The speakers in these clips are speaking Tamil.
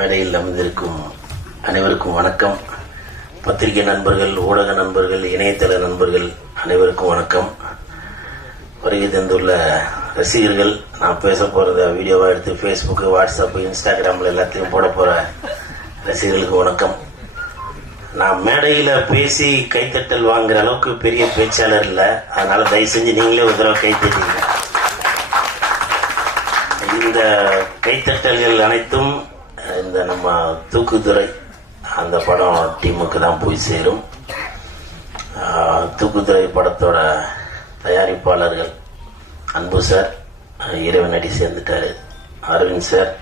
மேடையில் அமர்ந்திருக்கும் அனைவருக்கும் வணக்கம். பத்திரிகை நண்பர்கள், ஊடக நண்பர்கள், இணையதள நண்பர்கள் அனைவருக்கும் வணக்கம். வருகை தந்துள்ள ரசிகர்கள், நான் பேச போறத வீடியோவா எடுத்து ஃபேஸ்புக்கு, வாட்ஸ்அப்பு, இன்ஸ்டாகிராமில் எல்லாத்தையும் போட போற ரசிகர்களுக்கு வணக்கம். நான் மேடையில் பேசி கைத்தட்டல் வாங்குற அளவுக்கு பெரிய பேச்சாளர் இல்லை, அதனால தயவு செஞ்சு நீங்களே ஒரு தடவை கைத்தட்டீங்க. இந்த கைத்தட்டல்கள் அனைத்தும் இந்த நம்ம தூக்குதுறை அந்த படம் டீமுக்கு தான் போய் சேரும். தூக்குதுறை படத்தோட தயாரிப்பாளர்கள் அன்பு சார், இறைவனடி சேர்ந்துட்டாரு, அரவிந்த் சார்,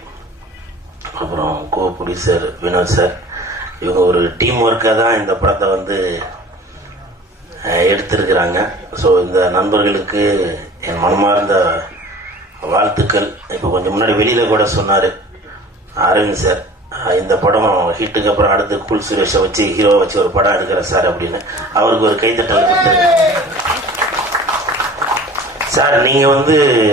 அப்புறம் கோப்புடி சார், வினோத் சார், இவங்க ஒரு டீம் ஒர்க்காக தான் இந்த படத்தை எடுத்திருக்கிறாங்க. ஸோ இந்த நண்பர்களுக்கு என் மனமார்ந்த வாழ்த்துக்கள். இப்போ கொஞ்சம் முன்னாடி வெளியில கூட சொன்னார் அரவிந்த் சார், இந்த படம் ஹிட்டுக்கு அப்புறம் அடுத்து கூல் சுரேஷை வச்சு ஹீரோவை வச்சு ஒரு படம் எடுக்கிற சார் அப்படின்னு. அவருக்கு ஒரு கைத்தட்டல் கொடுத்துருங்க சார். நீங்க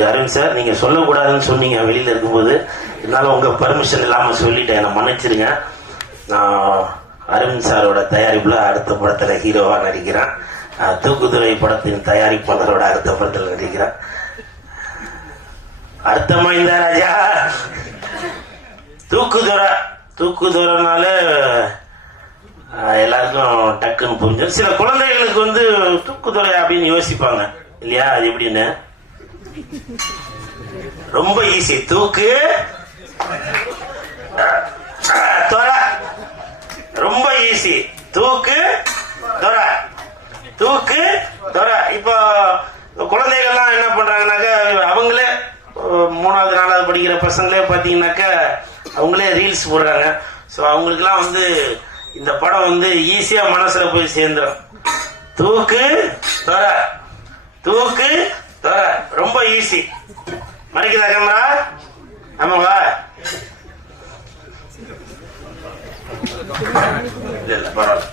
அரவிந்த் சார், நீங்க சொல்லக்கூடாதுன்னு சொன்னீங்க வெளியில இருக்கும்போது, இருந்தாலும் உங்க பர்மிஷன் இல்லாம சொல்லிட்டேன், என்னை மன்னிச்சிருங்க. நான் அரவிந்த் சாரோட தயாரிப்புல அடுத்த படத்துல ஹீரோவா நடிக்கிறேன். தூக்குதுறை படத்தின் தயாரிப்பாளரோட அடுத்த படத்துல நடிக்கிறேன். அர்த்தமா இந்த ராஜா தூக்குதுறைனால எல்லாருக்கும் டக்குன்னு புரிஞ்சு. சில குழந்தைகளுக்கு தூக்குதுறை அப்படின்னு யோசிப்பாங்க இல்லையா? அது எப்படின்னு ரொம்ப ஈஸி. தூக்கு துறை ரொம்ப ஈஸி. தூக்கு துறை, தூக்கு துறை. இப்போ குழந்தைகள்லாம் என்ன பண்றாங்கன்னாக்க, அவங்களே 3வது 4வது படிக்கிற பசங்களே பார்த்தீங்கன்னாக்கா அவங்களே ரீல்ஸ் போடுறாங்க. ஸோ அவங்களுக்குலாம் இந்த படம் ஈஸியா மனசுல போய் சேர்ந்துடும். தூக்கு துறை, தூக்கு துறை ரொம்ப ஈஸி. மறைக்குதா கேமரா? ஆமாவா? இல்ல பரவாயில்ல.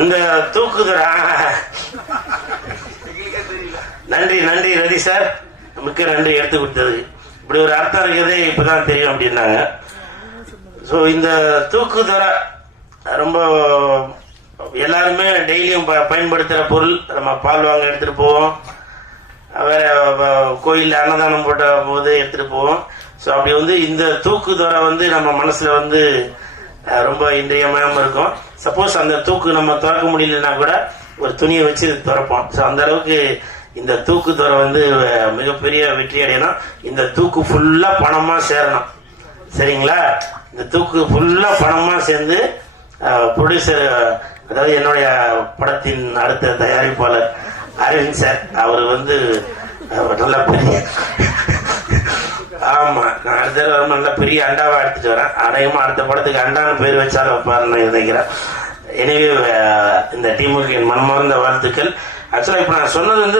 இந்த தூக்குதுறை, நன்றி நன்றி ரதி சார், மிக்க நன்றி எடுத்து கொடுத்தது. இப்படி ஒரு அர்த்தம் இருக்கிறது இப்பதான் தெரியும் அப்படின்னாங்க. ஸோ இந்த தூக்குதுறை ரொம்ப எல்லாருமே டெய்லியும் பயன்படுத்துகிற பொருள். நம்ம பால் வாங்க எடுத்துட்டு போவோம், வேற கோயிலில் அன்னதானம் போட்ட போது எடுத்துட்டு போவோம். ஸோ அப்படி இந்த தூக்குதுறை நம்ம மனசுல ரொம்ப இன்றியமையாம இருக்கும். சப்போஸ் அந்த தூக்கு நம்ம திறக்க முடியலன்னா கூட ஒரு துணியை வச்சு திறப்போம். ஸோ அந்த அளவுக்கு இந்த தூக்குதுறை மிகப்பெரிய வெற்றி அடையணும். இந்த தூக்கு ஃபுல்லா பணமா சேரணும், சரிங்களா? இந்த தூக்கு ஃபுல்லா பணமா சேர்ந்து ப்ரொடியூசர், அதாவது என்னுடைய படத்தின் அடுத்த தயாரிப்பாளர் அரவிந்த் சார், அவர் நல்ல பெரிய, ஆமா, நான் அடுத்த நல்ல பெரிய அண்டாவா எடுத்துட்டு வரேன். அநேகமா அடுத்த படத்துக்கு அண்டான்னு பேர் வச்சாலும் வைப்பாருன்னு நினைக்கிறேன். எனவே இந்த டீமுக்கு என் மனமார்ந்த வாழ்த்துக்கள். ஆக்சுவலா இப்ப நான் சொன்னது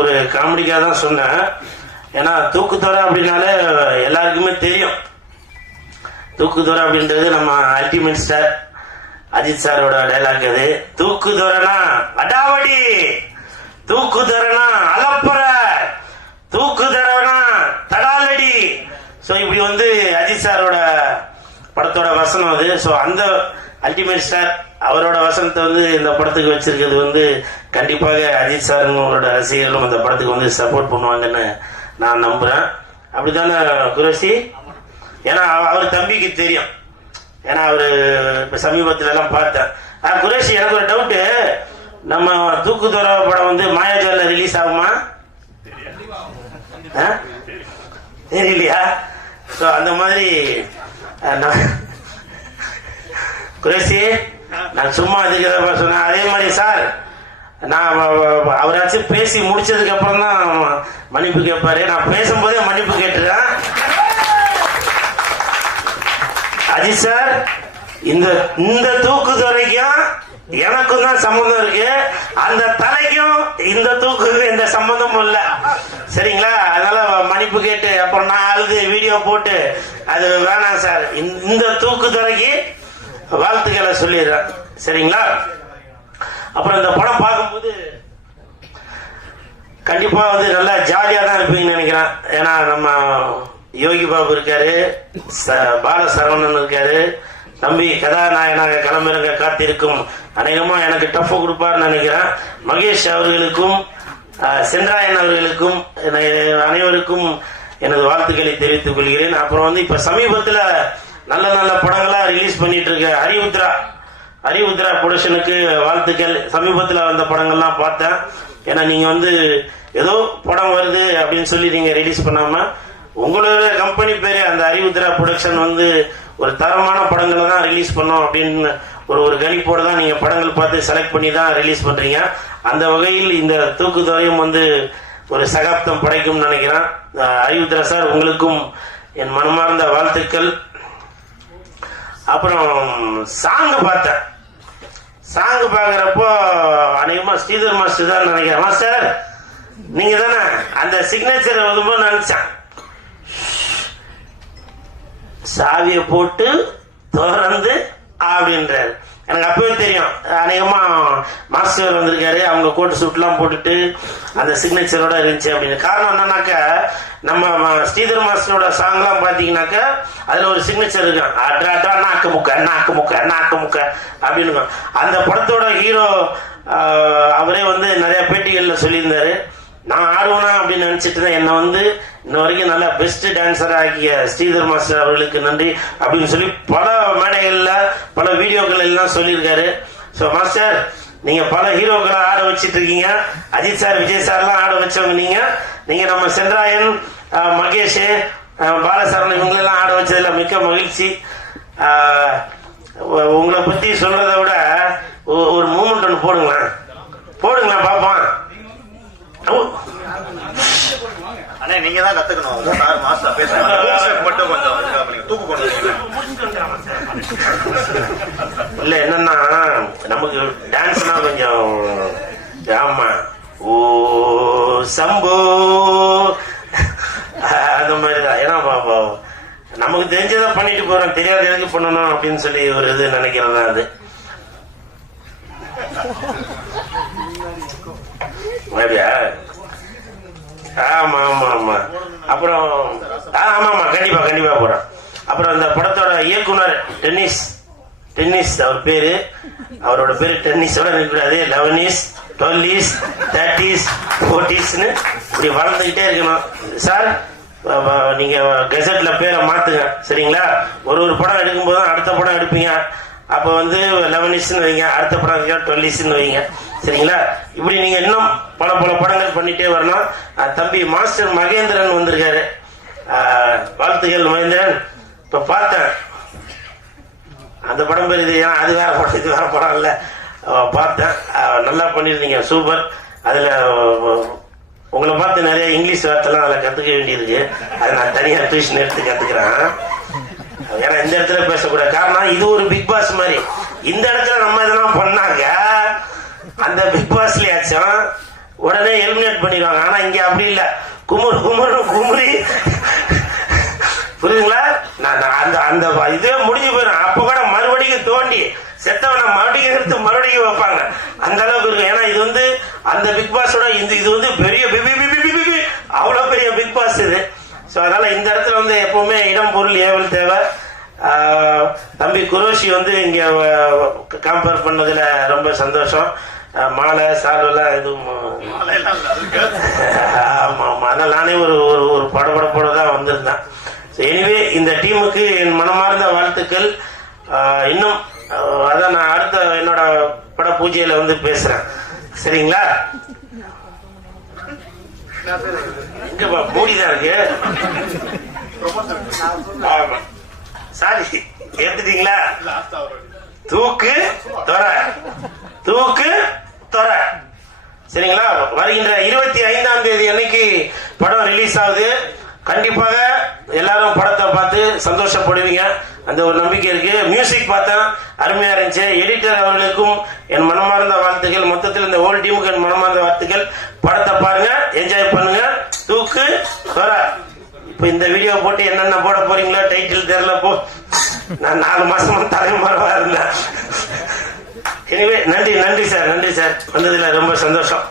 ஒரு காமெடிக்காக தான் சொன்னேன். ஏன்னா தூக்குதுறை அப்படின்னாலே எல்லாருக்குமே தெரியும். தூக்குதுறை அப்படின்றது நம்ம அல்டிமேட் ஸ்டார் அஜித் சாரோட டைலாக். அது தூக்குதுறைனா அடாவடி, தூக்குதுறைனா அலப்பற, தூக்குதுறைனா தடாலடி. ஸோ இப்படி அஜித் சாரோட படத்தோட வசனம் அது. ஸோ அந்த அல்டிமேட் ஸ்டார் அவரோட வசனத்தை இந்த படத்துக்கு வச்சிருக்கிறது கண்டிப்பாக அஜித் சாருங்களோட ரசிகர்களும் அந்த படத்துக்கு சப்போர்ட் பண்ணுவாங்கன்னு நான் நம்புறேன். அப்படித்தானே குரேஷி? ஏன்னா அவர் தம்பிக்கு தெரியும். ஏன்னா அவரு இப்ப சமீபத்துல எல்லாம் பார்த்தேன். குரேஷி, எனக்கு ஒரு டவுட்டு, நம்ம தூக்குதுறை படம் மாயாஜால ரிலீஸ் ஆகுமா? தெரியலையா? ஸோ அந்த மாதிரி குரேஷி, நான் சும்மா அதுக்கு சொன்னேன். அதே மாதிரி சார், நான் அவராச்சும் பேசி முடிச்சதுக்கு அப்புறம் தான் மன்னிப்பு கேட்பாரு. நான் பேசும்போதே மன்னிப்பு கேட்டுறேன். அஜித் சார், இந்த தூக்குதுறைக்கும் எனக்கும் தான் சம்பந்தம் இருக்கு. அந்த தலைக்கும் இந்த தூக்குக்கு எந்த சம்பந்தமும் இல்லை, சரிங்களா? அதனால மன்னிப்பு கேட்டு அப்புறம் நான் அழுது வீடியோ போட்டு அது வேணாம் சார். இந்த தூக்குதுறைக்கு வாழ்த்துக்களை சொல்லிடுறேன், சரிங்களா? அப்புறம் இந்த படம் பார்க்கும்போது கண்டிப்பா நல்லா ஜாலியா தான் இருப்பீங்கன்னு நினைக்கிறேன். ஏன்னா நம்ம யோகி பாபு இருக்காரு, பால சரவணன் இருக்காரு, தம்பி கதாநாயகனாக களமிறங்க காத்திருக்கும் அநேகமா எனக்கு டஃப் கொடுப்பார்னு நினைக்கிறேன் மகேஷ் அவர்களுக்கும் சென்றாயன் அவர்களுக்கும் அனைவருக்கும் எனது வாழ்த்துக்களை தெரிவித்துக் கொள்கிறேன். அப்புறம் வந்து இப்ப சமீபத்தில் நல்ல நல்ல படங்களா ரிலீஸ் பண்ணிட்டு இருக்க ஹரிவுத்ரா ப்ரொடக்ஷனுக்கு வாழ்த்துக்கள். சமீபத்தில் வந்த படங்கள்லாம் பார்த்தேன். ஏன்னா நீங்க வந்து ஏதோ படம் வருது அப்படின்னு சொல்லி நீங்க ரிலீஸ் பண்ணாம உங்களோட கம்பெனி பேரு அந்த ஹரிவுத்ரா ப்ரொடக்ஷன் வந்து ஒரு தரமான படங்களை தான் ரிலீஸ் பண்ணோம் அப்படின்னு ஒரு கணிப்போடு தான் நீங்க படங்கள் பார்த்து செலக்ட் பண்ணி தான் ரிலீஸ் பண்றீங்க. அந்த வகையில் இந்த தூக்குதொகையும் வந்து ஒரு சகாப்தம் படைக்கும் நினைக்கிறேன். ஹரிவுத்ரா சார் உங்களுக்கும் என் மனமார்ந்த வாழ்த்துக்கள். அப்புறம் சாங் பார்த்தேன். சாங் பாக்குறப்போ அநேகமா ஸ்ரீதர் மாஸ்டர் தான் நினைக்கிறேன். மாஸ்டர் நீங்க தானே அந்த சிக்னேச்சர் வரும்போது நினைச்சேன் சாவியை போட்டு திறந்து அப்படின்றாரு. எனக்கு அப்பவே தெரியும் அநேகமா மாஸ்டர் வந்திருக்காரு, அவங்க கோட் சூட்லாம் போட்டுட்டு அந்த சிக்னேச்சரோட இருந்துச்சு அப்படின்னு. காரணம் என்னன்னாக்க நம்ம ஸ்ரீதர் மாஸ்டரோட சாங்லாம் பாத்தீங்கன்னாக்க அதுல ஒரு சிக்னேச்சர் இருக்கும், அட்ரா நாக்கு முக்க அப்படின்னு. அந்த படத்தோட ஹீரோ அவரே வந்து நிறைய பேட்டிகள்ல சொல்லியிருந்தாரு, நான் ஆடுவேனா அப்படின்னு நினைச்சிட்டு தான் என்னை வந்து இன்ன வரைக்கும் நல்ல பெஸ்ட் டான்சர் ஆகிய ஸ்ரீதர் மாஸ்டர் அவர்களுக்கு நன்றி அப்படின்னு சொல்லி பல மேடைகள்ல பல வீடியோக்கள் எல்லாம் சொல்லியிருக்காரு. ஸோ மாஸ்டர் நீங்க பல ஹீரோக்களை ஆட வச்சிட்டு இருக்கீங்க. அஜித் சார், விஜய் சார்லாம் ஆட வச்சவங்க நீங்க நம்ம சென்றாயன், மகேஷ், பாலசரவணன் இவங்களெல்லாம் ஆட வச்சதுல மிக்க மகிழ்ச்சி. உங்களை பத்தி சொல்றதை விட ஒரு மூமெண்ட் ஒன்று போடுங்களேன் பாப்பான். அண்ணே நீங்க தான் கத்துக்கணும். சார் மாஸ்டர் பேசுறேன் மட்டும் கொஞ்சம் தூக்கு கொண்டு இல்ல என்னன்னா நமக்கு டான்ஸ்னா கொஞ்சம் ஆமா ஓ சம்போ அந்த மாதிரிதான். ஏன்னா நமக்கு தெரிஞ்சதான் பண்ணிட்டு போறோம், தெரியாத எதுக்கு பண்ணணும் அப்படின்னு சொல்லி ஒரு இது நினைக்கிறதா அது. அப்படியா? ஆமா ஆமா ஆமா. அப்புறம் ஆமா கண்டிப்பா போறோம். அப்புறம் அந்த படத்தோட இயக்குனர் டென்னிஸ் அவர் பேரு, அவரோட பேரு டென்னிஸோட இருக்கக்கூடாது, 11s 12s 30s 40s இப்படி வளர்ந்துகிட்டே இருக்கணும். சார் நீங்க கெசட்ல பேரை மாத்துங்க சரிங்களா? ஒரு படம் எடுக்கும் போதும் அடுத்த படம் எடுப்பீங்க, அப்ப வந்து 11s வைங்க, அடுத்த படம் 12s வைங்க சரிங்களா? இப்படி நீங்க இன்னும் பல படங்கள் பண்ணிட்டே வரணும். தம்பி மாஸ்டர் மகேந்திரன் வந்திருக்காரு, வாழ்த்துக்கள் மகேந்திரன். இப்ப பார்த்தேன் அந்த படம் பேர் இது, ஏன்னா அது வேற படம் இது வேற படம் இல்ல. பார்த்தேன் நல்லா பண்ணிருந்தீங்க, சூப்பர். அதுல உங்களை பார்த்து நிறைய இங்கிலீஷ் வார்த்தைலாம் அதில் கத்துக்க வேண்டியிருக்கு. அதை நான் தனியா டியூஷன் எடுத்து கத்துக்கிறேன். ஏன்னா இந்த இடத்துல பேசக்கூடாது. காரணம் இது ஒரு பிக் பாஸ் மாதிரி. இந்த இடத்துல நம்ம இதெல்லாம் பண்ணாங்க அந்த பிக் பாஸ்லயாச்சும் உடனே எலிமினேட் பண்ணிடுவாங்க. ஆனா இங்க அப்படி இல்ல, குமுறி புரியுதுங்களா? அந்த அந்த இதுவே முடிஞ்சு போயிடும். அப்ப கூட மறுபடியும் தோண்டி செத்தவனை மறுபடியும் எடுத்து மறுபடியும் வைப்பாங்க, அந்த அளவுக்கு இருக்கு. ஏன்னா இது வந்து அந்த பிக் பாஸோட இது வந்து பெரிய அவ்வளவு பெரிய பிக் பாஸ் இது. ஸோ அதனால இந்த இடத்துல வந்து எப்பவுமே இடம் பொருள் ஏவல் தேவை. தம்பி குரோஷி வந்து இங்க கம்பேர் பண்ணதுல ரொம்ப சந்தோஷம். மாலை சால்வெல்லாம் எதுவும் ஆமா ஆமா அதனால நானே ஒரு படப்படப்போட தான் வந்திருந்தேன். எனிவே இந்த டீமுக்கு என் மனமார்ந்த வாழ்த்துக்கள். இன்னும் அதான் நான் அடுத்த என்னோட பட பூஜையில வந்து பேசுறேன் சரிங்களா? எங்கப்பா மூடிதான் இருக்கு. சாரி ஏத்துட்டீங்களா? தூக்கு தொர சரிங்களா? வருகின்ற 25ஆம் தேதி அன்னைக்கு படம் ரிலீஸ் ஆகுது. கண்டிப்பாக எல்லாரும் படத்தை பார்த்து சந்தோஷப்படுவீங்க, அந்த ஒரு நம்பிக்கை இருக்கு. மியூசிக் பார்த்தேன், அருமையா இருந்துச்சு. எடிட்டர் அவர்களுக்கும் என் மனமார்ந்த வாழ்த்துக்கள். மொத்தத்தில் இந்த ஹோல் டீமுக்கு என் மனமார்ந்த வாழ்த்துக்கள். படத்தை பாருங்க, என்ஜாய் பண்ணுங்க. தூக்கு தொர. இப்ப இந்த வீடியோ போட்டு என்னென்ன போட போறீங்களா டைட்டில் தெரியல. போ, நான் 4 மாசமா தலைமறைவா இருந்தேன். எனவே நன்றி சார் வந்ததுல ரொம்ப சந்தோஷம்.